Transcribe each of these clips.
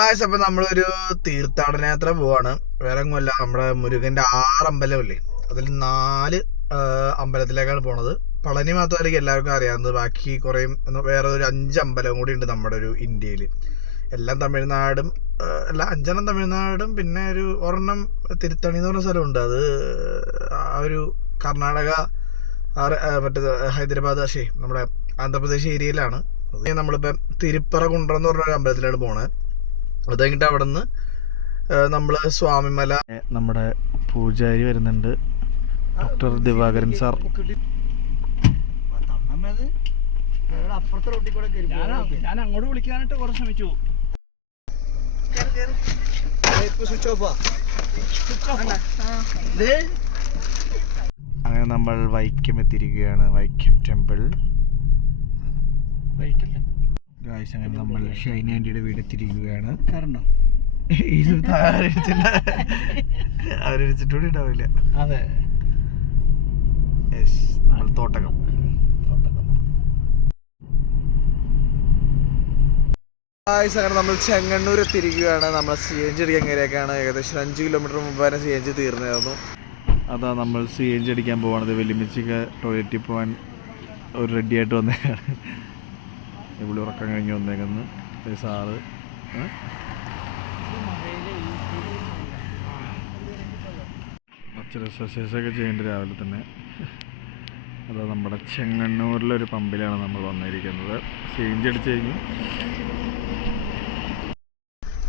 Guys അപ്പൊ നമ്മളൊരു തീർത്ഥാടന യാത്ര പോവാണ്. വേറെ ഒന്നുമല്ല നമ്മുടെ മുരുകന്റെ ആറ് അമ്പലമില്ലേ അതിൽ നാല് അമ്പലത്തിലേക്കാണ് പോണത്. പളനി മാത്രമായിരിക്കും എല്ലാവർക്കും അറിയാവുന്നത്. ബാക്കി കുറേ വേറെ ഒരു അഞ്ച് അമ്പലം കൂടി ഉണ്ട് നമ്മുടെ ഒരു ഇന്ത്യയിൽ എല്ലാം തമിഴ്നാടും അല്ല അഞ്ചെണ്ണം തമിഴ്നാടും പിന്നെ ഒരു ഒരെണ്ണം തിരുത്തണി എന്ന് പറഞ്ഞ സ്ഥലമുണ്ട്. അത് ആ ഒരു കർണാടക മറ്റേ ഹൈദരാബാദ് പക്ഷേ നമ്മുടെ ആന്ധ്രാപ്രദേശ് ഏരിയയിലാണ്. നമ്മളിപ്പോൾ നമ്മളിപ്പം തിരുപ്പറ കുണ്ട്രം എന്ന് പറഞ്ഞ ഒരു അമ്പലത്തിലാണ് പോണത് അത് കഴിഞ്ഞിട്ട് അവിടെ നിന്ന് നമ്മൾ സ്വാമിമല നമ്മുടെ പൂജാരി വരുന്നുണ്ട്. Doctor Divakaran sir. ഞാൻ അങ്ങോട്ട് വിളിക്കാനായിട്ട് കുറച്ച് ശ്രമിച്ചു സ്വിച്ച് ഓഫാ അങ്ങനെ നമ്മൾ വൈക്കം എത്തിയിരിക്കുകയാണ്. വൈക്കം ടെമ്പിൾ. ഗായ്സ് അങ്ങനെ നമ്മൾ ഷൈൻ ആന്റിയുടെ വീട് എത്തിയിരിക്കുകയാണ്. കറണ്ടോ? ഉണ്ടാവില്ല. അതെ. യെസ് നമ്മൾ തോട്ടകം. ഗായ്സ് അങ്ങനെ നമ്മൾ ചെങ്ങണ്ണൂർ എത്തിയിരിക്കുകയാണ്. നമ്മൾ സി എൻ ജി അടിക്കാൻ കയറിയേക്കാണ്. ഏകദേശം അഞ്ച് കിലോമീറ്റർ മുമ്പ് വരെ സി എൻ ജി തീർന്നായിരുന്നു അതാ നമ്മൾ സി എൻ ജി അടിക്കാൻ പോവാണത് വെല്ലുമിച്ചിക്ക് ടോയ്ലറ്റിൽ പോകാൻ ഒരു റെഡി ആയിട്ട് വന്നേക്കാണ്. ഇവിടെ ഉറക്കം കഴിഞ്ഞ് വന്നേക്കുന്നു. ദേ സാറ് ഏ? എക്സസൈസ് എക്സസൈസൊക്കെ ചെയ്യേണ്ട രാവിലെ തന്നെ. അത് നമ്മുടെ ചെങ്ങണ്ണൂരിലൊരു പമ്പിലാണ് നമ്മൾ വന്നിരിക്കുന്നത്. ചേഞ്ച് അടിച്ച് കഴിഞ്ഞു.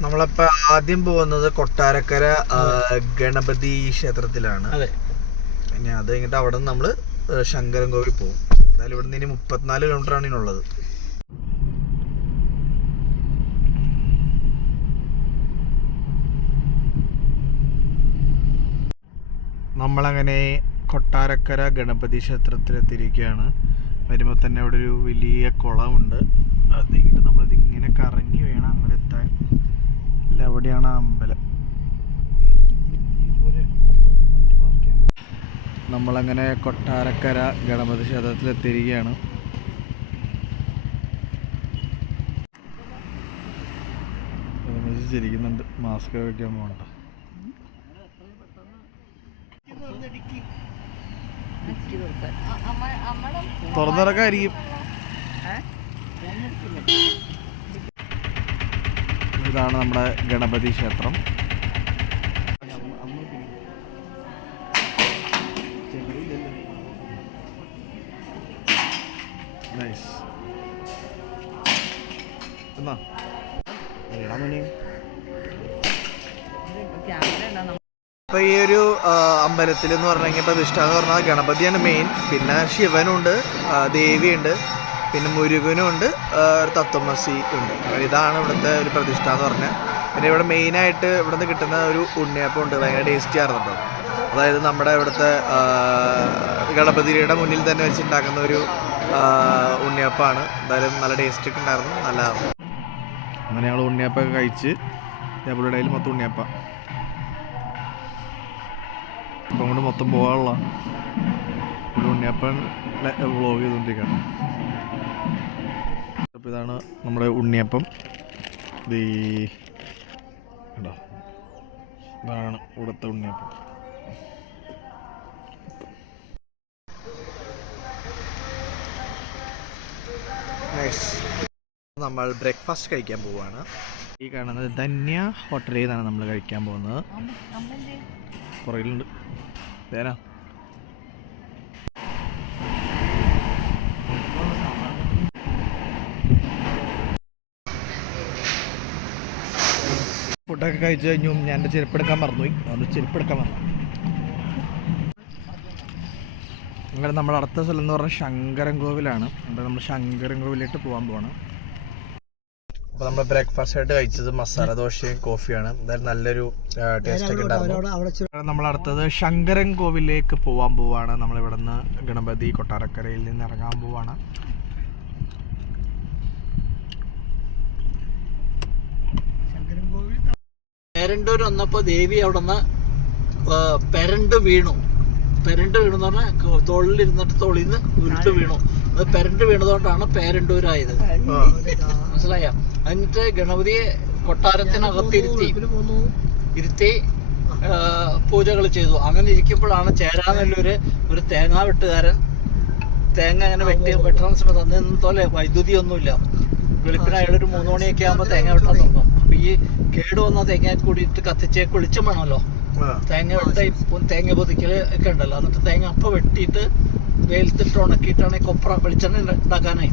നമ്മളിപ്പോ ആദ്യം പോകുന്നത് കൊട്ടാരക്കര ഗണപതി ക്ഷേത്രത്തിലാണ്. അതെ. ഇനി അത് കഴിഞ്ഞിട്ട് അവിടെ നിന്ന് നമ്മൾ ശങ്കരൻ കോവിൽ പോകും. എന്തായാലും ഇവിടെ നിന്ന് ഇനി മുപ്പത്തിനാല് കിലോമീറ്റർ ആണ് ഇതിനുള്ളത് നമ്മളങ്ങനെ കൊട്ടാരക്കര ഗണപതി ക്ഷേത്രത്തിലെത്തിയിരിക്കുകയാണ്. വരുമ്പോൾ തന്നെ അവിടെ ഒരു വലിയ കുളമുണ്ട്. അതിങ്ങനെ നമ്മളിത് ഇങ്ങനെ കറങ്ങി വേണം അങ്ങോട്ട് എത്താൻ അല്ല അവിടെയാണ് അമ്പലം. നമ്മളങ്ങനെ കൊട്ടാരക്കര ഗണപതി ക്ഷേത്രത്തിലെത്തിയിരിക്കുകയാണ്. ശരിക്കുന്നുണ്ട്. മാസ്ക് വയ്ക്കാൻ പോകണ്ട? തുറന്നിറക്കായിരിക്കും. ഇതാണ് നമ്മുടെ ഗണപതി ക്ഷേത്രം. നൈസ് എന്നാ? അപ്പൊ ഈ ഒരു അമ്പലത്തിൽ എന്ന് പറഞ്ഞു കഴിഞ്ഞാൽ പ്രതിഷ്ഠ എന്ന് പറഞ്ഞാൽ ഗണപതിയാണ് മെയിൻ പിന്നെ ശിവനുണ്ട് ദേവിയുണ്ട് പിന്നെ മുരുകനുണ്ട് തത്വമസി ഉണ്ട്. ഇതാണ് ഇവിടുത്തെ ഒരു പ്രതിഷ്ഠ എന്ന് പറഞ്ഞാൽ. പിന്നെ ഇവിടെ മെയിനായിട്ട് ഇവിടുന്ന് കിട്ടുന്ന ഒരു ഉണ്ണിയപ്പം ഉണ്ട് ഭയങ്കര ടേസ്റ്റി ആയിരുന്നു അതായത് നമ്മുടെ ഇവിടുത്തെ ഗണപതിയുടെ മുന്നിൽ തന്നെ വെച്ചുണ്ടാക്കുന്ന ഒരു ഉണ്ണിയപ്പമാണ്. എന്തായാലും നല്ല ടേസ്റ്റ് ഒക്കെ ഉണ്ടായിരുന്നു നല്ലതാണ്. അങ്ങനെ ഞങ്ങൾ ഉണ്ണിയപ്പൊക്കെ കഴിച്ച് കയ്യിൽ മൊത്തം ഉണ്ണിയപ്പം. ഇപ്പം കൊണ്ട് മൊത്തം പോകാനുള്ള ഒരു ഉണ്ണിയപ്പൻ വ്ളോഗ് ചെയ്തുകൊണ്ടിരിക്കുകയാണ്. അപ്പോൾ ഇതാണ് നമ്മുടെ ഉണ്ണിയപ്പം. ഇത് ഈ- കണ്ടോ? ഇതാണ് ഇവിടുത്തെ ഉണ്ണിയപ്പം. നമ്മൾ ബ്രേക്ക്ഫാസ്റ്റ് കഴിക്കാൻ പോവുകയാണ്. ഈ കാണുന്നത് ധന്യ ഹോട്ടലിൽ നിന്നാണ് നമ്മൾ കഴിക്കാൻ പോകുന്നത്. പുറകിലുണ്ട്. വേന ഫുഡൊക്കെ കഴിച്ചു കഴിഞ്ഞു. ഞാൻ എന്റെ ചെരുപ്പെടുക്കാൻ മറന്നുപോയി. അതുകൊണ്ട് ചെരുപ്പെടുക്കാൻ മറന്നു. അങ്ങനെ നമ്മുടെ അടുത്ത സ്ഥലം എന്ന് പറഞ്ഞാൽ ശങ്കരൻ കോവിലാണ് അപ്പോൾ നമ്മൾ ശങ്കരൻ കോവിലിട്ട് പോകാൻ പോവാണ്. അപ്പോൾ നമ്മൾ ബ്രേക്ക്ഫാസ്റ്റ് ആയിട്ട് കഴിച്ചത് മസാല ദോശയും കോഫിയാണ്. എന്തായാലും നല്ലൊരു ടേസ്റ്റ് ഒക്കെ ഉണ്ടായിരുന്നു. അവിടെ അവിടെ നമ്മൾ അടുത്തത് ശങ്കരൻ കോവിലേക്ക് പോവാൻ പോവാണ്. നമ്മൾ ഇവിടെ നിന്ന് ഗണപതി കൊട്ടാരക്കരയിൽ നിന്ന് ഇറങ്ങാൻ പോവാണ്. പേരണ്ടൂർ വന്നപ്പോ ദേവി നിന്ന് പെരണ്ട് വീണു. പെരണ്ട് വീണെന്ന് പറഞ്ഞാൽ തോളിലിരുന്നിട്ട് തോളിൽ നിന്ന് ഉരുട്ട് വീണു. അത് പെരണ്ട് വീണതുകൊണ്ടാണ് പേരണ്ടൂരായത്. മനസ്സിലായ? എന്നിട്ട് ഗണപതിയെ കൊട്ടാരത്തിനകത്തിരുത്തി ഇരുത്തി പൂജകൾ ചെയ്തു. അങ്ങനെ ഇരിക്കുമ്പോഴാണ് ചേരാനല്ലൂര് ഒരു തേങ്ങാ വെട്ടുകാരൻ തേങ്ങ അങ്ങനെ വെട്ടി വെട്ടണ സമയത്ത് അന്ന് പോലെ വൈദ്യുതി ഒന്നുമില്ല വെളുപ്പിന് അയാൾ ഒരു മൂന്ന് മണിയൊക്കെ ആകുമ്പോൾ തേങ്ങ വെട്ടാൻ തുടങ്ങും. അപ്പൊ ഈ കേട് വന്ന തേങ്ങ കൂടിയിട്ട് കത്തിച്ച് കുളിച്ചും വേണമല്ലോ. തേങ്ങ വെട്ട തേങ്ങ പൊതിക്കൽ ഒക്കെ ഉണ്ടല്ലോ. എന്നിട്ട് തേങ്ങ അപ്പം വെട്ടിയിട്ട് വെയിലത്തിട്ട് ഉണക്കിയിട്ടാണ് ഈ കൊപ്ര വെളിച്ചെണ്ണ ഉണ്ടാക്കാനായി.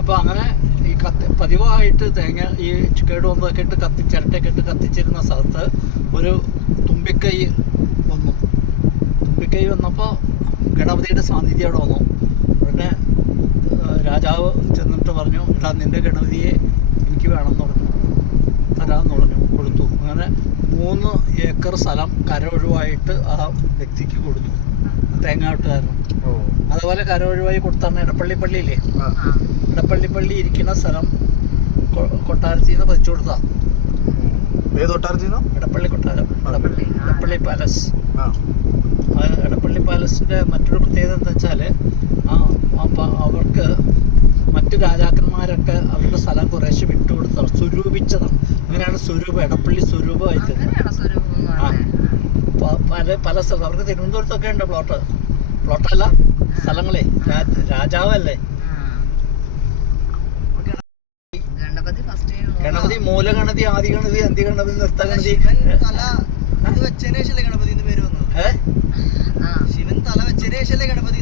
അപ്പൊ അങ്ങനെ ഈ കത്തി പതിവായിട്ട് തേങ്ങ ഈ കേട് വന്നതൊക്കെ ഇട്ട് കത്തി ചിരട്ടയൊക്കെ ഇട്ട് കത്തിച്ചിരുന്ന സ്ഥലത്ത് ഒരു തുമ്പിക്കൈ വന്നു. തുമ്പിക്കൈ വന്നപ്പോൾ ഗണപതിയുടെ സാന്നിധ്യം അവിടെ വന്നു. ഉടനെ രാജാവ് ചെന്നിട്ട് പറഞ്ഞു എടാ നിന്റെ ഗണപതിയെ എനിക്ക് വേണം എന്ന് പറഞ്ഞു. തരാമെന്ന് പറഞ്ഞു. കൊടുത്തു. അങ്ങനെ മൂന്ന് ഏക്കർ സ്ഥലം കരഒഴിവായിട്ട് ആ വ്യക്തിക്ക് കൊടുത്തു. തേങ്ങാട്ടുകാരന്. ഓ. അതുപോലെ കര ഒഴിവായി കൊടുത്താണ് ഇടപ്പള്ളി പള്ളിയില്ലേ. ഇടപ്പള്ളി പള്ളി ഇരിക്കുന്ന സ്ഥലം കൊട്ടാരത്തിൽ നിന്ന് പതിച്ചു കൊടുത്താ. ഏത് ഇടപ്പള്ളി കൊട്ടാരം ഇടപ്പള്ളി ഇടപ്പള്ളി പാലസ്. ഇടപ്പള്ളി പാലസിന്റെ മറ്റൊരു പ്രത്യേകത എന്താ വെച്ചാൽ അവർക്ക് മറ്റ് രാജാക്കന്മാരൊക്കെ അവരുടെ സ്ഥലം കുറേശ്ശെ വിട്ടുകൊടുത്തതാണ് സ്വരൂപിച്ചതാണ്. അങ്ങനെയാണ് സ്വരൂപം എടപ്പള്ളി സ്വരൂപമായി. പല പല സ്ഥലം. അവർക്ക് തിരുവനന്തപുരത്തൊക്കെ ഉണ്ട് പ്ലോട്ട്. പ്ലോട്ടല്ല സ്ഥലങ്ങളെ. രാജാവല്ലേ? ഗണപതി മൂലഗണതി ആദിഗണതി നിർത്തഗണതി നൃത്തഗണതി ഗണപതി എന്ന് പേര് വന്നു ശിവൻ തല വെച്ചതിനേശല്ലേ ഗണപതി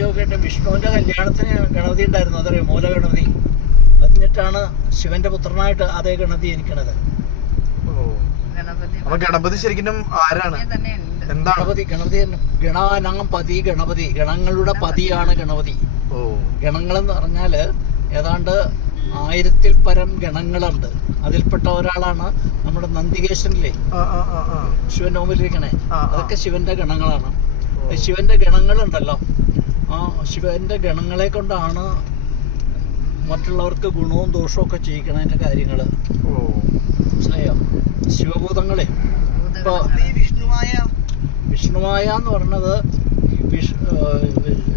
ചോദിക്കട്ടെ വിഷ്ണുവിന്റെ കല്യാണത്തിന് ഗണപതി ഉണ്ടായിരുന്നു. അതറിയോ? മൂലഗണപതി എന്നിട്ടാണ് ശിവന്റെ പുത്രനായിട്ട് അതേ ഗണപതി എനിക്കണത്. ഗണപതി ശരിക്കും ആരാണ്? ഗണപതി ഗണപതി. ഗണാനാം പതി ഗണപതി. ഗണങ്ങളുടെ പതിയാണ് ഗണപതി. ഓ. ഗണങ്ങളെന്ന് പറഞ്ഞാൽ ഏതാണ്ട് ആയിരത്തിൽ പരം ഗണങ്ങളുണ്ട്. അതിൽപ്പെട്ട ഒരാളാണ് നമ്മുടെ നന്ദികേശനിലെ ശിവൻ ആ. അതൊക്കെ ശിവന്റെ ഗണങ്ങളാണ്. ശിവന്റെ ഗണങ്ങളുണ്ടല്ലോ. ആ ശിവന്റെ ഗണങ്ങളെ കൊണ്ടാണ് മറ്റുള്ളവർക്ക് ഗുണവും ദോഷവും ഒക്കെ ചെയ്യിക്കണതിന്റെ കാര്യങ്ങൾ. ഓ. മനസ്സിലായോ? ശിവഭൂതങ്ങളെ. ഇപ്പൊ ഈ വിഷ്ണുമായ. വിഷ്ണുമായ എന്ന് പറഞ്ഞത്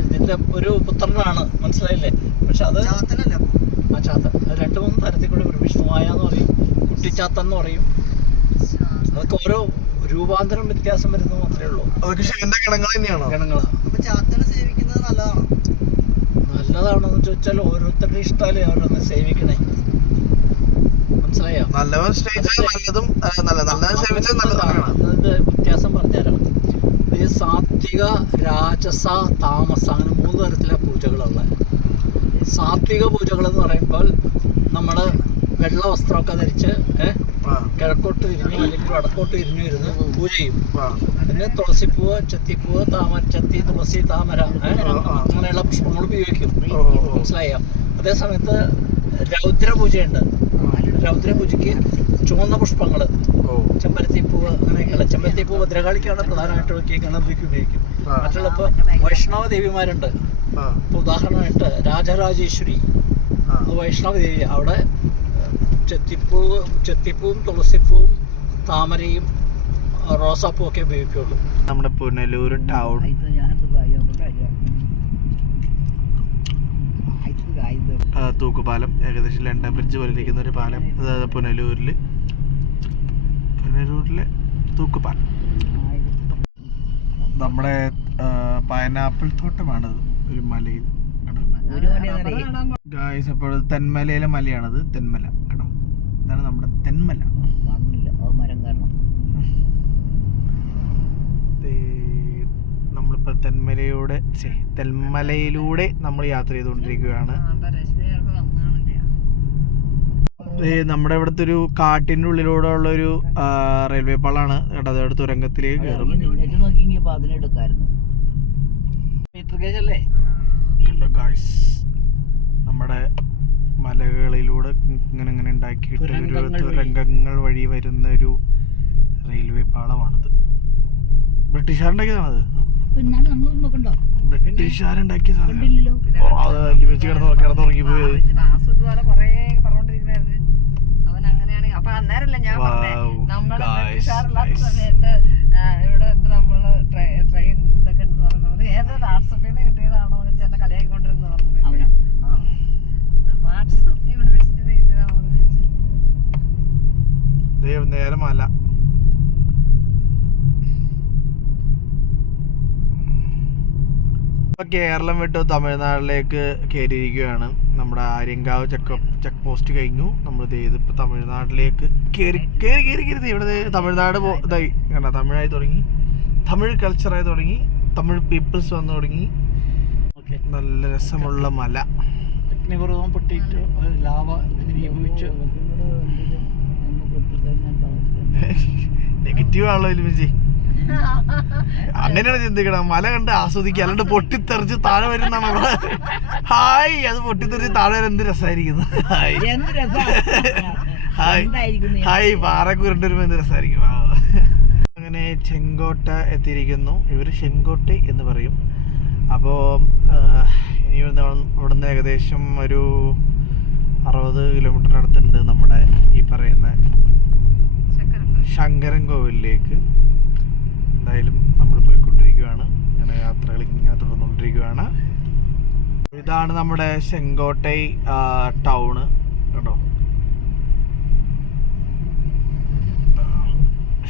ഇതിന്റെ ഒരു പുത്രനാണ്. മനസ്സിലായില്ലേ? പക്ഷെ അത് ചാത്തനല്ല. ആ ചാത്തൻ. അത് രണ്ട് മൂന്ന് തരത്തിൽ കൂടി ഒരു വിഷ്ണുമായ എന്ന് പറയും. കുട്ടിച്ചാത്തൻ എന്ന് പറയും. അതൊക്കെ ഓരോ രൂപാന്തരം വ്യത്യാസം വരുന്നത് മാത്രമേ ഉള്ളൂ. അതൊക്കെ ശിവന്റെ ഗണങ്ങൾ തന്നെയാണോ? ഗണങ്ങളാ. അപ്പൊ ചാത്തനെ സേവിക്കുന്നത് നല്ലതാണ്? നല്ലതാണെന്ന് ചോദിച്ചാൽ ഓരോരുത്തരുടെ ഇഷ്ടമല്ലേ അവരൊന്ന് സേവിക്കണേ. മനസ്സിലായോ? നല്ലവൻ നല്ലതും നല്ല നല്ലവൻ സേവിച്ചാൽ നല്ലതാണ് അതിന്റെ വ്യത്യാസം പറഞ്ഞുതരാം. ഈ സാത്വിക രാജസ താമസ അങ്ങനെ മൂന്ന് തരത്തിലെ പൂജകളുള്ളത്. സാത്വിക പൂജകൾ എന്ന് പറയുമ്പോൾ നമ്മൾ വെള്ള വസ്ത്രമൊക്കെ ധരിച്ച് ഏഹ് കിഴക്കോട്ട് തിരിഞ്ഞു അല്ലെങ്കിൽ വടക്കോട്ട് തിരിഞ്ഞു ഇരുന്ന് പൂജ ചെയ്യും. പിന്നെ തുളസിപ്പൂവ് ചെത്തിപ്പൂവ് താമര ചെത്തി തുളസി താമര. അങ്ങനെയുള്ള പുഷ്പങ്ങൾ ഉപയോഗിക്കും. മനസ്സിലായോ? അതേ സമയത്ത് രൗദ്രപൂജയുണ്ട്. രൗദ്രപൂജയ്ക്ക് ചുവന്ന പുഷ്പങ്ങൾ ചെമ്പരത്തിപ്പൂവ് അങ്ങനെയൊക്കെയുള്ള ചെമ്പരത്തിപ്പൂ ഭദ്രകാളിക്കാണ് പ്രധാനമായിട്ട് ഒക്കെ ഗണപതിക്ക് ഉപയോഗിക്കും. മറ്റുള്ളപ്പോ മറ്റുള്ള ഇപ്പോൾ വൈഷ്ണവ ദേവിമാരുണ്ട് ആ. ഇപ്പോൾ ഉദാഹരണമായിട്ട് രാജരാജേശ്വരി. അത് വൈഷ്ണവ ദേവി അവിടെ ചെത്തിപ്പൂവ് ചെത്തിപ്പൂവും തുളസിപ്പൂവും താമരയും റോസാപ്പൂ ഒക്കെ ഉപയോഗിക്കുള്ളൂ. നമ്മുടെ പുനലൂർ ടൗൺ. തൂക്കുപാലം. ഏകദേശം രണ്ടാം ബ്രിഡ്ജ് പോലെ ഇരിക്കുന്ന ഒരു പാലം. അതായത് പുനലൂരിൽ പുനലൂരിലെ തൂക്കുപാലം. നമ്മുടെ പൈനാപ്പിൾ തോട്ടമാണത് ഒരു മലയിൽ. ഗായ്സ് അപ്പോൾ തെന്മലയിലെ മലയാണത്. തെന്മല. ഇതാണ് നമ്മുടെ തെന്മല? മണ്ണില്ല. മരം കാരണം. നമ്മളിപ്പോൾ തെന്മലയുടെ തെന്മലയിലൂടെ നമ്മൾ യാത്ര ചെയ്തുകൊണ്ടിരിക്കുകയാണ്. നമ്മുടെ ഇവിടുത്തെ ഒരു കാട്ടിന്റെ ഉള്ളിലൂടെ ഉള്ള ഒരു റെയിൽവേ പാളാണ്. അതവിടെ തുരങ്കത്തിലേക്ക് കയറും. നമ്മുടെ മലകളിലൂടെ ഇങ്ങനെ ഇങ്ങനെ ഉണ്ടാക്കിയിട്ട് ഒരു തുരങ്കങ്ങൾ വഴി. വരുന്ന ഒരു റെയിൽവേ പാളമാണിത്. ബ്രിട്ടീഷുകാരുണ്ടാക്കിയതാണത് ബ്രിട്ടീഷുകാരുണ്ടാക്കിയ സാധനം. വെച്ച് കിടന്ന് കിടന്നുറങ്ങി അന്നേരല്ല ഞാൻ നമ്മൾ. സമയത്ത് ഇവിടെ നമ്മൾ ട്രെയിൻ ഇതൊക്കെ ഉണ്ടെന്ന് പറഞ്ഞു. ഏത് വാട്സപ്പിൽ നിന്ന് കിട്ടിയതാണോ എന്ന് വെച്ചാൽ എന്നെ കളിയാക്കിക്കൊണ്ടിരുന്നു യൂണിവേഴ്സിറ്റി വാട്സപ്പ് യൂണിവേഴ്സിറ്റിയിൽ നിന്ന് കിട്ടിയതാണോ എന്ന് ചോദിച്ചു ദേ നേരെ മല. ഇപ്പൊ കേരളം വിട്ട് തമിഴ്നാട്ടിലേക്ക് കയറിയിരിക്കുകയാണ് നമ്മുടെ ആര്യങ്കാവ് ചെക്ക് ചെക്ക് പോസ്റ്റ് കഴിഞ്ഞു. നമ്മൾ ഇതിപ്പോ തമിഴ്നാട്ടിലേക്ക് കയറി കയറി കയറി കയറി ഇവിടെ തമിഴ്നാട് ഇതായി കണ്ട തമിഴായി തുടങ്ങി. തമിഴ് കൾച്ചറായി തുടങ്ങി. തമിഴ് പീപ്പിൾസ് വന്നു തുടങ്ങി. നല്ല രസമുള്ള മല. അഗ്നിപർവതം പൊട്ടിയിട്ട് ലാവ ഘനീഭവിച്ച് നെഗറ്റീവ് ആണല്ലോ എലിമിജി അങ്ങനെയാണ് ചിന്തിക്കണം മല കണ്ട് ആസ്വദിക്കുക. അല്ലാണ്ട് പൊട്ടിത്തെറിച്ച് താഴെ വരുന്ന ഹായ് അത് പൊട്ടിത്തെറിച്ച് താഴെ വരെ എന്ത് രസമായിരിക്കുന്നു ഹായ്. രസാ. ഹായ്? ഹായ് പാറക്ക് ഉരുണ്ട് വരുമ്പോ എന്ത് രസമായിരിക്കും അങ്ങനെ ചെങ്കോട്ട എത്തിയിരിക്കുന്നു. ഇവർ ചെങ്കോട്ട എന്ന് പറയും. അപ്പോൾ ഇനി ഇവിടുന്ന് ഇവിടുന്ന് ഏകദേശം ഒരു അറുപത് കിലോമീറ്ററിനടുത്തുണ്ട് നമ്മുടെ ഈ പറയുന്ന. ശങ്കരൻ കോവിലിലേക്ക് എന്തായാലും നമ്മൾ പോയിക്കൊണ്ടിരിക്കുകയാണ് ഇങ്ങനെ യാത്രകൾ ഇങ്ങനെ തുടർന്നുകൊണ്ടിരിക്കുകയാണ് ഇതാണ് നമ്മുടെ ചെങ്കോട്ടൈ ടൗണ് കേട്ടോ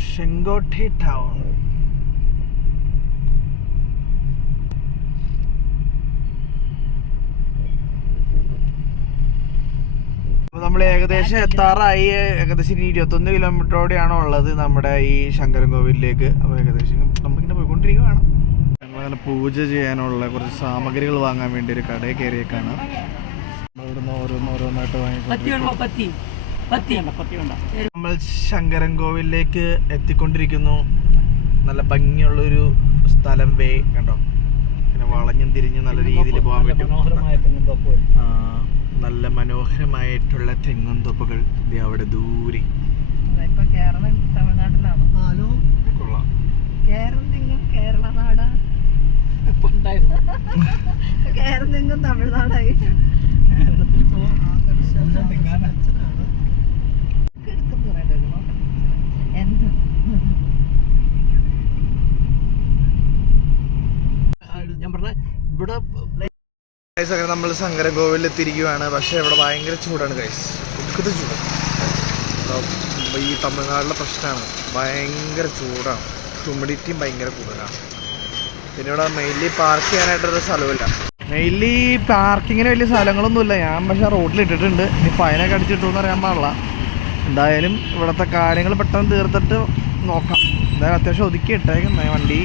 ചെങ്കോട്ടൈ ടൗൺ നമ്മൾ ഏകദേശം എത്താറായി. ഏകദേശം ഇനി ഇരുപത്തൊന്ന് കിലോമീറ്ററോടെയാണ് ഉള്ളത് നമ്മുടെ ഈ ശങ്കരൻ കോവിലിലേക്ക് അപ്പോൾ ഏകദേശം നമ്മളിങ്ങനെ പോയിക്കൊണ്ടിരിക്കുകയാണ് നമ്മളങ്ങനെ പൂജ ചെയ്യാനുള്ള കുറച്ച് സാമഗ്രികൾ വാങ്ങാൻ വേണ്ടി ഒരു കടയിൽ കയറിയേക്കാണ്. ഇവിടുന്ന് ഓരോന്ന് ഓരോന്നായിട്ട് വാങ്ങിക്കൊണ്ട് നമ്മൾ ശങ്കരൻ കോവിലിലേക്ക് എത്തിക്കൊണ്ടിരിക്കുന്നു. നല്ല ഭംഗിയുള്ളൊരു സ്ഥലം വേ കണ്ടോ? പിന്നെ വളഞ്ഞും തിരിഞ്ഞും നല്ല രീതിയിൽ പോകാൻ പറ്റും. പറ്റും നല്ല മനോഹരമായിട്ടുള്ള തെങ്ങും തൊപ്പുകൾ അവിടെ ദൂരെ. കേരളം തമിഴ്നാട്ടിലാണ്? കൊള്ളാം. കേരളം തിങ്ങും കേരള നാടാ. കേരളം തിങ്ങും തമിഴ്നാടായി. ഞാൻ പറഞ്ഞ ഇവിടെ അങ്ങനെ നമ്മൾ ശങ്കരൻ കോവിലിൽ എത്തിയിരിക്കുകയാണ് പക്ഷേ ഇവിടെ ഭയങ്കര ചൂടാണ് ഗൈസ് ഒടുക്കത്തെ ചൂട്. ഈ തമിഴ്നാട്ടിലെ പ്രശ്നമാണ്. ഭയങ്കര ചൂടാണ്. ഹ്യൂമിഡിറ്റിയും ഭയങ്കര കൂടുതലാണ്. പിന്നെ ഇവിടെ മെയിൻലി പാർക്ക് ചെയ്യാനായിട്ടൊരു സ്ഥലമില്ല മെയിൻലി പാർക്കിങ്ങിന് വലിയ സ്ഥലങ്ങളൊന്നുമില്ല. ഞാൻ പക്ഷേ റോഡിൽ ഇട്ടിട്ടുണ്ട്. ഇനി ഫൈനൊക്കെ അടിച്ചിട്ടു എന്ന് അറിയാൻ പാടില്ല. എന്തായാലും ഇവിടുത്തെ കാര്യങ്ങൾ പെട്ടെന്ന് തീർത്തിട്ട് നോക്കാം. എന്തായാലും അത്യാവശ്യം ഒതുക്കി ഇട്ടേക്കുന്ന വണ്ടി.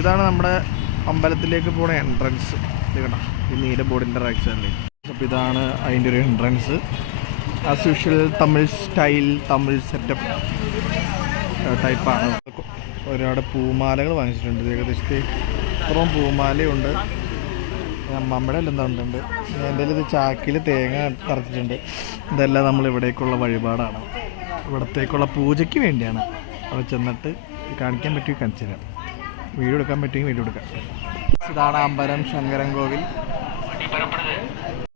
ഇതാണ് നമ്മുടെ അമ്പലത്തിലേക്ക് പോണ എൻട്രൻസ് കണ്ട? ഈ നീല ബോർഡിന്റെ റൈറ്റ് സൈഡിൽ അപ്പോൾ ഇതാണ് അതിന്റെ ഒരു entrance as usual Tamil style Tamil setup ടൈപ്പാണ് ഒരുപാട് പൂമാലകൾ വാങ്ങിച്ചിട്ടുണ്ട്. ഇത് ഏകദേശം ഇത്രയും പൂമാലയുണ്ട്. അമ്മമ്മയുടെ എല്ലാം തന്നിട്ടുണ്ട്. എന്റെ ഇത് ചാക്കിൽ തേങ്ങ തറച്ചിട്ടുണ്ട് ഇതെല്ലാം നമ്മൾ ഇവിടേക്കുള്ള വഴിപാടാണ്. ഇവിടത്തേക്കുള്ള പൂജയ്ക്ക് വേണ്ടിയാണ്. അവിടെ ചെന്നിട്ട് കാണിക്കാൻ പറ്റിയ കാണിച്ചു തരാം വീഡിയോ എടുക്കാൻ പറ്റുമെങ്കിൽ വീഡിയോ എടുക്കാം. ഇതാണ് അമ്പലം ശങ്കരൻ കോവിൽ.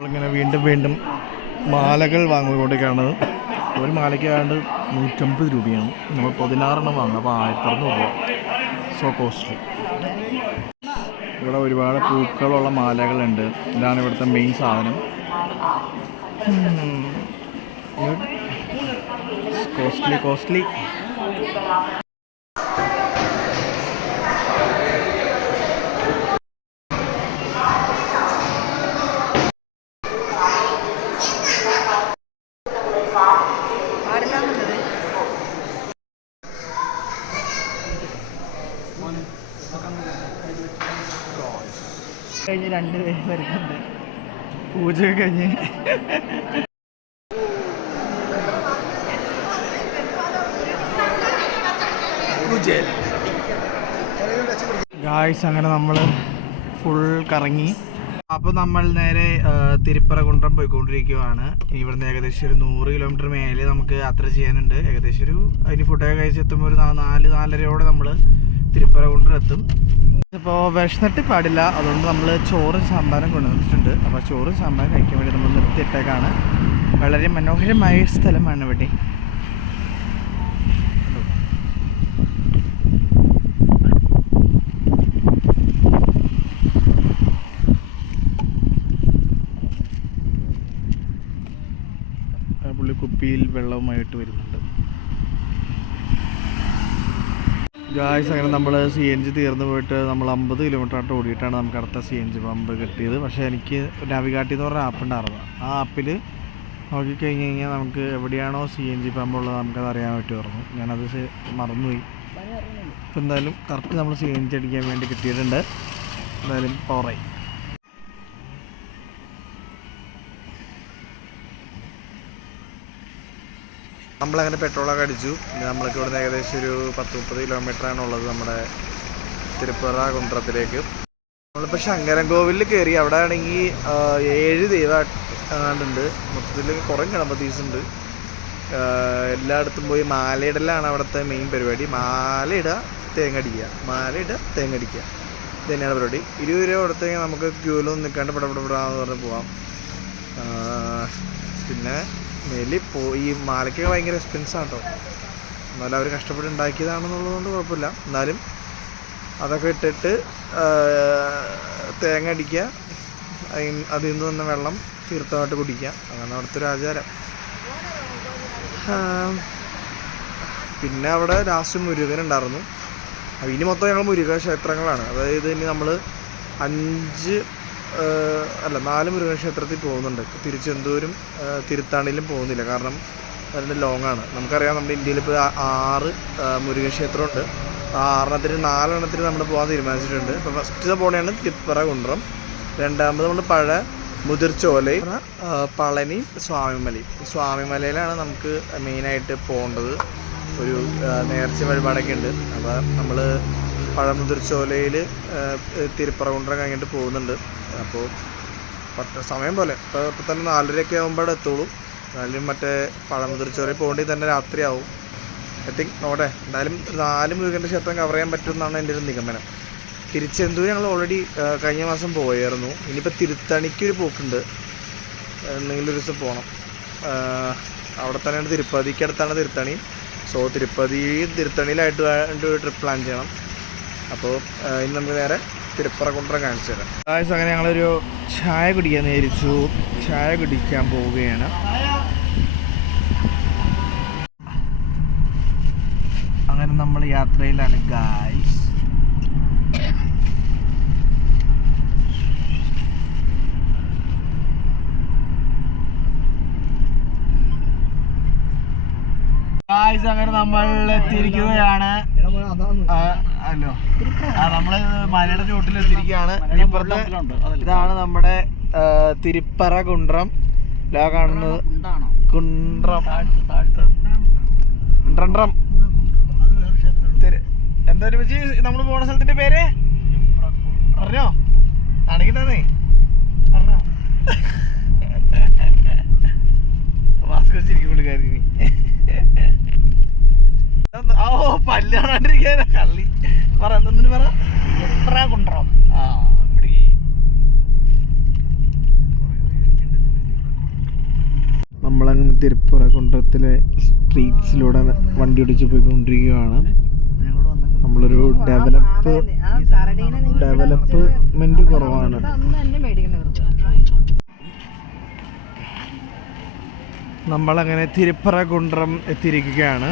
ഇങ്ങനെ വീണ്ടും വീണ്ടും മാലകൾ വാങ്ങിക്കൊണ്ടിരിക്കുകയാണ് ഒരു മാലയ്ക്ക് ആണ്ട് നൂറ്റമ്പത് രൂപയാണ്. നമ്മൾ പതിനാറെണ്ണം വാങ്ങും. അപ്പോൾ ആയിരത്തി അറുന്നൂറ് രൂപ. സോ കോസ്റ്റ്ലി ഇവിടെ ഒരുപാട് പൂക്കളുള്ള മാലകളുണ്ട്. ഇതാണ് ഇവിടുത്തെ മെയിൻ സാധനം. കോസ്റ്റ്ലി കോസ്റ്റ്ലി കഴിഞ്ഞ് രണ്ട് പേര് വരുന്നുണ്ട്. പൂജ കഴിഞ്ഞ്. ഗായ്സ് അങ്ങനെ നമ്മൾ ഫുൾ കറങ്ങി. അപ്പോൾ നമ്മൾ നേരെ തിരുപ്പറ തിരുപ്പറകുണ്ട്രം പോയിക്കൊണ്ടിരിക്കുകയാണ് ഇവിടുന്ന് ഏകദേശം ഒരു നൂറ് കിലോമീറ്റർ മേലെ നമുക്ക് യാത്ര ചെയ്യാനുണ്ട്. ഏകദേശം ഒരു അതിന് ഫുഡൊക്കെ കഴിച്ചെത്തുമ്പോൾ ഒരു നാല് നാലരയോടെ നമ്മൾ തിരുപ്പറകുണ്ട്രം എത്തും. ഇപ്പോൾ വിശന്നിട്ട് പാടില്ല. അതുകൊണ്ട് നമ്മൾ ചോറും സാമ്പാറും കൊണ്ടുവന്നിട്ടുണ്ട്. അപ്പോൾ ചോറും സാമ്പാറും കഴിക്കാൻ വേണ്ടി നമ്മൾ നിർത്തിയിട്ടേക്കാണ്. വളരെ മനോഹരമായ സ്ഥലമാണ് ഇവിടെ. പുള്ളി കുപ്പിയിൽ വെള്ളവുമായിട്ട് വരുന്നുണ്ട്. ഗായ്സ് അങ്ങനെ നമ്മൾ സി എൻ ജി തീർന്നു പോയിട്ട് നമ്മൾ അമ്പത് കിലോമീറ്റർ ആയിട്ട് ഓടിയിട്ടാണ് നമുക്ക് അടുത്ത സി എൻ ജി പമ്പ് കിട്ടിയത്. പക്ഷേ എനിക്ക് നാവിഗാട്ടി എന്ന് പറഞ്ഞ ആപ്പ് ഉണ്ടായിരുന്നു. ആ ആപ്പിൽ നോക്കിക്കഴിഞ്ഞ് കഴിഞ്ഞാൽ നമുക്ക് എവിടെയാണോ സി എൻ ജി പമ്പ് ഉള്ളത് നമുക്കത് അറിയാൻ പറ്റുമായിരുന്നു. ഞാനത് മറന്നുപോയി. ഇപ്പം എന്തായാലും കറക്റ്റ് നമ്മൾ സി എൻ ജി അടിക്കാൻ വേണ്ടി കിട്ടിയിട്ടുണ്ട്. എന്തായാലും പവറായി നമ്മളങ്ങനെ പെട്രോളൊക്കെ അടിച്ചു. നമ്മൾക്ക് ഇവിടുന്ന് ഏകദേശം ഒരു പത്ത് മുപ്പത് കിലോമീറ്റർ ആണ് ഉള്ളത് നമ്മുടെ തിരുപ്പുറ കുണ്ട്രത്തിലേക്ക് നമ്മളിപ്പോൾ ശങ്കരൻകോവിലിൽ കയറി അവിടെ ആണെങ്കിൽ ഏഴ് ദൈവ ആണ്ടുണ്ട് മൊത്തത്തിൽ കുറേ ഗണപതീസ് ഉണ്ട് എല്ലായിടത്തും പോയി മാലയിടലാണ് അവിടുത്തെ മെയിൻ പരിപാടി. മാലയിടുക തേങ്ങടിക്കുക മാലയിടുക തേങ്ങടിക്കുക ഇത് തന്നെയാണ് പരിപാടി. ഇരുപത് രൂപ കൊടുത്തു കഴിഞ്ഞാൽ നമുക്ക് ക്യൂലൊന്നും നിൽക്കാണ്ട് എന്ന് പറഞ്ഞ് പോവാം. പിന്നെ മേലി പോ ഈ മാലയ്ക്ക് ഭയങ്കര എക്സ്പെൻസാണ് കേട്ടോ എന്നാലും അവർ കഷ്ടപ്പെട്ട് ഉണ്ടാക്കിയതാണെന്നുള്ളതുകൊണ്ട് കുഴപ്പമില്ല. എന്നാലും അതൊക്കെ ഇട്ടിട്ട് തേങ്ങ അടിക്കുക അതിൽ- നിന്ന് തന്നെ വെള്ളം തീർത്ഥമായിട്ട് കുടിക്കുക. അങ്ങനെ അവിടുത്തെ ഒരു ആചാരം. പിന്നെ അവിടെ ലാസ്റ്റ് മുരുകൻ ഉണ്ടായിരുന്നു. ഇനി മൊത്തം ഞങ്ങൾ മുരുക ക്ഷേത്രങ്ങളാണ് അതായത് ഇനി നമ്മൾ അഞ്ച് അല്ല നാല് മുരുകൻ ക്ഷേത്രത്തിൽ പോകുന്നുണ്ട്. തിരുച്ചെന്തൂരും തിരുത്താണിയിലും പോകുന്നില്ല. കാരണം അതിന്റെ ലോങ് ആണ്. നമുക്കറിയാം നമ്മുടെ ഇന്ത്യയിൽ ഇപ്പോൾ ആറ് മുരുകക്ഷേത്രമുണ്ട്. ആ ആറെണ്ണത്തിന് നാലെണ്ണത്തിന് നമ്മൾ പോകാൻ തീരുമാനിച്ചിട്ടുണ്ട്. ഇപ്പോൾ ഫസ്റ്റ് പോകണതാണ് തിപ്പറ കുണ്ട്രം. രണ്ടാമത് നമ്മൾ പഴ മുതിർച്ചോല പളനി സ്വാമിമലയും സ്വാമിമലയിലാണ് നമുക്ക് മെയിനായിട്ട് പോകേണ്ടത്. ഒരു നേർച്ച വഴിപാടൊക്കെ ഉണ്ട്. അപ്പോൾ നമ്മൾ പഴമുതിർച്ചോലയിൽ തിരുപ്പറകുണ്ട്രം കഴിഞ്ഞിട്ട് പോകുന്നുണ്ട്. അപ്പോൾ പറ്റ സമയം പോലെ. ഇപ്പോൾ ഇപ്പോൾ തന്നെ നാലരയൊക്കെ ആകുമ്പോൾ എത്തുള്ളൂ. എന്നാലും മറ്റേ പഴമുതിർച്ചോലയിൽ പോകേണ്ടി തന്നെ രാത്രിയാവും. ഐ തിങ്ക് നോട്ടെ എന്തായാലും നാല് മൃഗന്റെ ക്ഷേത്രം കവർ ചെയ്യാൻ പറ്റുമെന്നാണ് എന്റെ ഒരു നിഗമനം. തിരിച്ചെന്തൂർ ഞങ്ങൾ ഓൾറെഡി കഴിഞ്ഞ മാസം പോയായിരുന്നു. ഇനിയിപ്പോൾ തിരുത്തണിക്കൊരു പോക്കുണ്ട്. എന്തെങ്കിലും ഒരു ദിവസം പോകണം അവിടെ തന്നെയാണ് തിരുപ്പതിക്ക് അടുത്താണ് തിരുത്തണി. സോ തിരുപ്പതി തിരുത്തണിയിലായിട്ട് ഒരു ട്രിപ്പ് പ്ലാൻ ചെയ്യണം. അപ്പോൾ ഇനി നമുക്ക് നേരെ തിരുപ്പറകുണ്ട്രം കാണിച്ചു തരാം. ഗായ്സ് അങ്ങനെ ഞങ്ങളൊരു ചായ കുടിക്കാൻ നേരിച്ചു. ചായ കുടിക്കാൻ പോവുകയാണ്. അങ്ങനെ നമ്മൾ യാത്രയിലാണ് ഗായ്സ് ഗായ്സ് അങ്ങനെ നമ്മൾ എത്തിയിരിക്കുകയാണ്. ആ, ആ നമ്മൾ മലയുടെ ചോട്ടിൽ എത്തിയിരിക്കുകയാണ്. ഇപ്പുറത്തെ ഇതാണ് നമ്മുടെ തിരുപ്പറ കുണ്ട്രം. ഇതാ കാണുന്നത്. കുണ്ട്രം. കുണ്ട്രം എന്താ ഒരു വെച്ച് നമ്മൾ പോണ സ്ഥലത്തിന്റെ പേര്? പറഞ്ഞോ. കാണിക്കണ്ടേ പറഞ്ഞോ. മാസ്ക് വെച്ചിരിക്കും പുള്ളിക്കാരി ഓ പല്ലാണ്ടിരിക്കാനാ കള്ളി. പറ എത്ര ആ പിടിക്ക്. നമ്മളങ്ങനെ തിരുപ്പുറ കുണ്ടത്തിലെ സ്ട്രീറ്റ്സിലൂടെ വണ്ടി ഓടിച്ച് പോയിക്കൊണ്ടിരിക്കുകയാണ്. നമ്മളൊരു ഡെവലപ്പ് ഡെവലപ്മെന്റ് കുറവാണ്. നമ്മളങ്ങനെ തിരുപ്പറ കുണ്ട്രം എത്തിയിരിക്കുകയാണ്.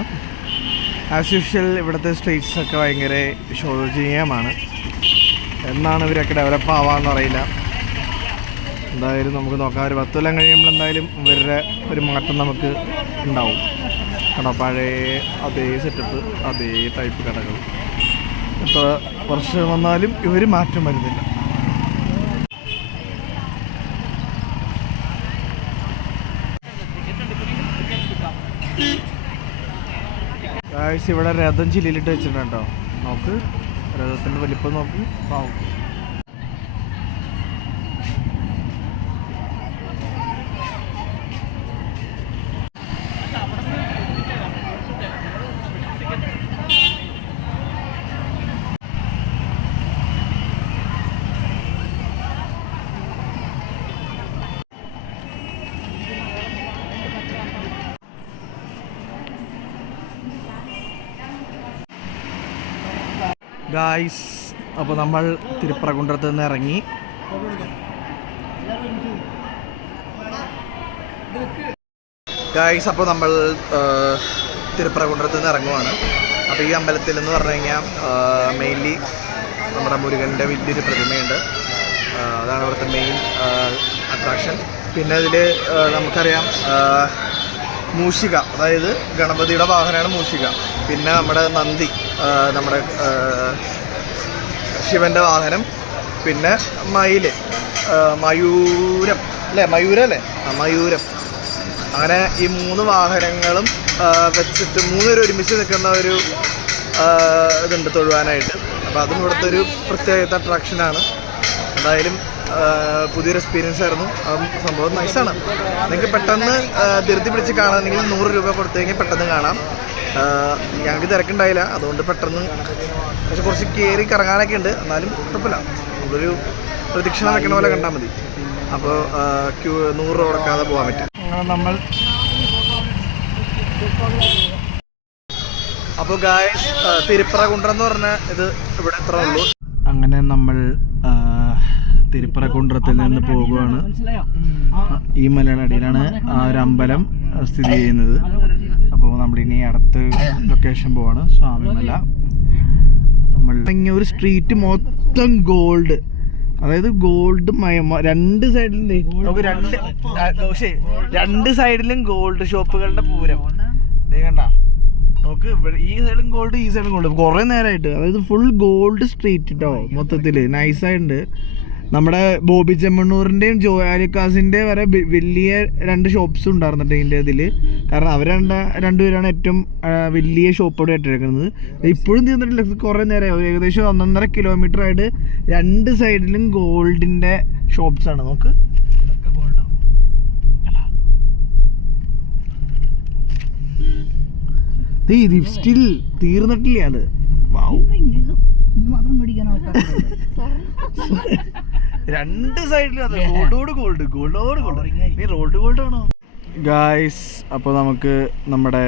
ആസ് യൂഷ്വൽ ഇവിടുത്തെ സ്ട്രീറ്റ്സ് ഒക്കെ ഭയങ്കര ശോചനീയമാണ്. എന്നാണ് ഇവരൊക്കെ ഡെവലപ്പ് ആവാന്ന് അറിയില്ല. എന്തായാലും നമുക്ക് നോക്കാം. ഒരു പത്ത് കൊല്ലം കഴിയുമ്പോൾ എന്തായാലും ഇവരുടെ ഒരു മാറ്റം നമുക്ക് ഉണ്ടാവും. കട പഴയ അതേ സെറ്റപ്പ് അതേ ടൈപ്പ് കടകൾ എത്ര വർഷം വന്നാലും ഇവർ മാറ്റം വരുന്നില്ല. ഗായ്സ് ഇവിടെ രഥം ചില്ലിലിട്ട് വെച്ചിട്ടുണ്ട്? കേട്ടോ നോക്ക്. രഥത്തിന്റെ വലിപ്പം നോക്കി. പാവം. ഗായ്സ് അപ്പോൾ നമ്മൾ തിരുപ്പറകുണ്ടത്ത് നിന്ന് ഇറങ്ങി. ഗായ്സ് അപ്പോൾ നമ്മൾ തിരുപ്പറകുണ്ടത്ത് നിന്ന് ഇറങ്ങുവാണ്. അപ്പോൾ ഈ അമ്പലത്തിൽ എന്ന് പറഞ്ഞു കഴിഞ്ഞാൽ മെയിൻലി നമ്മുടെ മുരുകന്റെ വലിയൊരു പ്രതിമയുണ്ട്. അതാണ് ഇവിടുത്തെ മെയിൻ അട്രാക്ഷൻ പിന്നെ ഇതിൽ നമുക്കറിയാം മൂഷിക. അതായത് ഗണപതിയുടെ വാഹനമാണ് മൂഷിക. പിന്നെ നമ്മുടെ നന്ദി. നമ്മുടെ ശിവന്റെ വാഹനം പിന്നെ മയിൽ മയൂരം അല്ലേ? മയൂരം അല്ലേ? ആ മയൂരം. അങ്ങനെ ഈ മൂന്ന് വാഹനങ്ങളും വെച്ചിട്ട് മൂന്നുപേരും ഒരുമിച്ച് നിൽക്കുന്ന ഒരു ഇതുണ്ട് തൊഴുവാനായിട്ട്. അപ്പോൾ അതും ഇവിടുത്തെ ഒരു പ്രത്യേകത അട്രാക്ഷനാണ് എന്തായാലും പുതിയൊരു എക്സ്പീരിയൻസ് ആയിരുന്നു. സംഭവം നൈസാണ് നിങ്ങൾക്ക് പെട്ടെന്ന് തിരുത്തി പിടിച്ച് കാണാമെങ്കിൽ നൂറ് രൂപ കൊടുത്തു കഴിഞ്ഞാൽ പെട്ടെന്ന് കാണാം. ഞങ്ങൾക്ക് തിരക്കുണ്ടായില്ല. അതുകൊണ്ട് പെട്ടെന്ന് പക്ഷെ കുറച്ച് കയറി കറങ്ങാനൊക്കെ ഉണ്ട്. എന്നാലും കുഴപ്പമില്ല. നമ്മളൊരു പ്രതീക്ഷ നടക്കണ പോലെ കണ്ടാൽ മതി. അപ്പോൾ ക്യൂ നൂറ് രൂപ കൊടുക്കാതെ പോകാൻ പറ്റും. അങ്ങനെ നമ്മൾ അപ്പോൾ ഗായസ് തിരുപ്പറ കുണ്ട്രം എന്ന് പറഞ്ഞ ഇത് ഇവിടെ എത്ര ഉള്ളൂ. അങ്ങനെ നമ്മൾ തിരുപ്പറ കുണ്ട്രത്തിൽ നിന്ന് പോകുകയാണ് ഈ മലയുടെ അടിയിലാണ് ആ ഒരു അമ്പലം സ്ഥിതി ചെയ്യുന്നത്. നമ്മളിനി അടുത്ത ലൊക്കേഷൻ പോവാണ്. സ്വാമിമല. നമ്മൾ ഒരു സ്ട്രീറ്റ് മൊത്തം ഗോൾഡ് അതായത് ഗോൾഡ് മയം. രണ്ട് സൈഡിലും നമുക്ക് രണ്ട് പക്ഷേ രണ്ട് സൈഡിലും ഗോൾഡ് ഷോപ്പുകളുടെ പൂരം. ദേ കണ്ട. നമുക്ക് ഈ സൈഡും ഗോൾഡ് ഈ സൈഡും ഗോൾഡ് കുറേ നേരമായിട്ട് അതായത് ഫുൾ ഗോൾഡ് സ്ട്രീറ്റ് കേട്ടോ മൊത്തത്തിൽ നൈസായിട്ടുണ്ട് നമ്മുടെ ബോബി ചെമ്മണ്ണൂറിന്റെയും ജോയാലിക്കാസിന്റെ വരെ വലിയ രണ്ട് ഷോപ്സ് ഉണ്ടായിരുന്നിട്ട് ഇതിന്റെ ഇതിൽ കാരണം അവർ രണ്ട് രണ്ടുപേരാണ് ഏറ്റവും വലിയ ഷോപ്പോട് ഏറ്റെടുക്കുന്നത്. ഇപ്പോഴും തീർന്നിട്ടില്ല കുറേ നേരമായി. ഏകദേശം ഒന്നൊന്നര കിലോമീറ്റർ ആയിട്ട് രണ്ട് സൈഡിലും ഗോൾഡിന്റെ ഷോപ്സ് ആണ്. നോക്ക്. സ്റ്റിൽ തീർന്നിട്ടില്ല അത്. വൗ. രണ്ട് സൈഡിലും അത് ഗോൾഡോട് ഗോൾഡ് ഗോൾഡോട് ഗോൾഡ് നീ റോൾഡ് ഗോൾഡ് ആണോ? ഗായ്സ് അപ്പോൾ നമുക്ക് നമ്മുടെ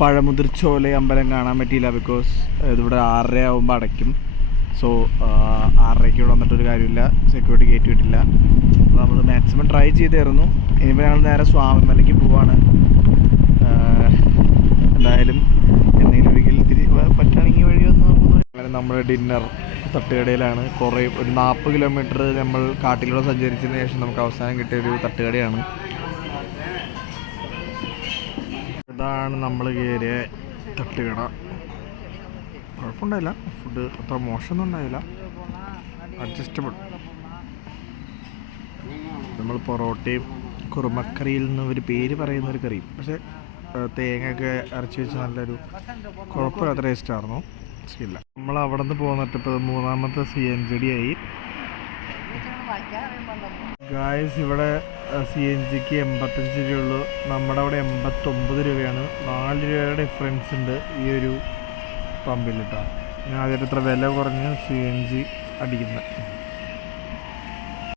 പഴമുതിർച്ചോല അമ്പലം കാണാൻ പറ്റിയില്ല ബിക്കോസ് ഇതിവിടെ ആറര ആകുമ്പോൾ അടയ്ക്കും. സോ ആറരയ്ക്ക് ഇവിടെ വന്നിട്ടൊരു കാര്യമില്ല. സെക്യൂരിറ്റി കയറ്റി വിട്ടില്ല. അപ്പോൾ നമ്മൾ മാക്സിമം ട്രൈ ചെയ്തായിരുന്നു. ഇനിയിപ്പോൾ ഞങ്ങൾ നേരെ സ്വാമിമലയ്ക്ക് പോവാണ്. എന്തായാലും എന്തെങ്കിലും ഒരിക്കലും തിരി പറ്റുകയാണെങ്കിൽ വഴി ഒന്ന് നമ്മൾ നമ്മുടെ ഡിന്നർ തട്ടുകടയിലാണ്. കുറേ ഒരു നാൽപ്പത് കിലോമീറ്റർ നമ്മൾ കാട്ടിലൂടെ സഞ്ചരിച്ചതിന് ശേഷം നമുക്ക് അവസാനം കിട്ടിയ ഒരു തട്ടുകടയാണ്. ഇതാണ് നമ്മൾ കയറിയ തട്ടുകട. കുഴപ്പമുണ്ടായില്ല. ഫുഡ് അത്ര മോശമൊന്നും ഉണ്ടായില്ല. അഡ്ജസ്റ്റബിൾ നമ്മൾ പൊറോട്ടയും കുറുമക്കറിയിൽ നിന്ന് ഒരു പേര് പറയുന്ന ഒരു കറിയും. പക്ഷെ തേങ്ങയൊക്കെ അരച്ച് വെച്ച് നല്ലൊരു കുഴപ്പമില്ലാത്ത ടേസ്റ്റ് ആയിരുന്നു. ഇല്ല. നമ്മൾ അവിടെ നിന്ന് പോന്നിട്ട് ഇപ്പോൾ മൂന്നാമത്തെ സി എൻ ജി ഡി ആയി. ഗായസ് ഇവിടെ സി എൻ ജിക്ക് എൺപത്തഞ്ച് രൂപയുള്ളൂ. നമ്മുടെ അവിടെ എൺപത്തൊമ്പത് രൂപയാണ്. നാല് രൂപയുടെ ഡിഫറൻസ് ഉണ്ട് ഈ ഒരു പമ്പിൽ കേട്ടോ ഞാൻ ആദ്യമായിട്ട് ഇത്ര വില കുറഞ്ഞ് സി എൻ ജി അടിക്കുന്നത്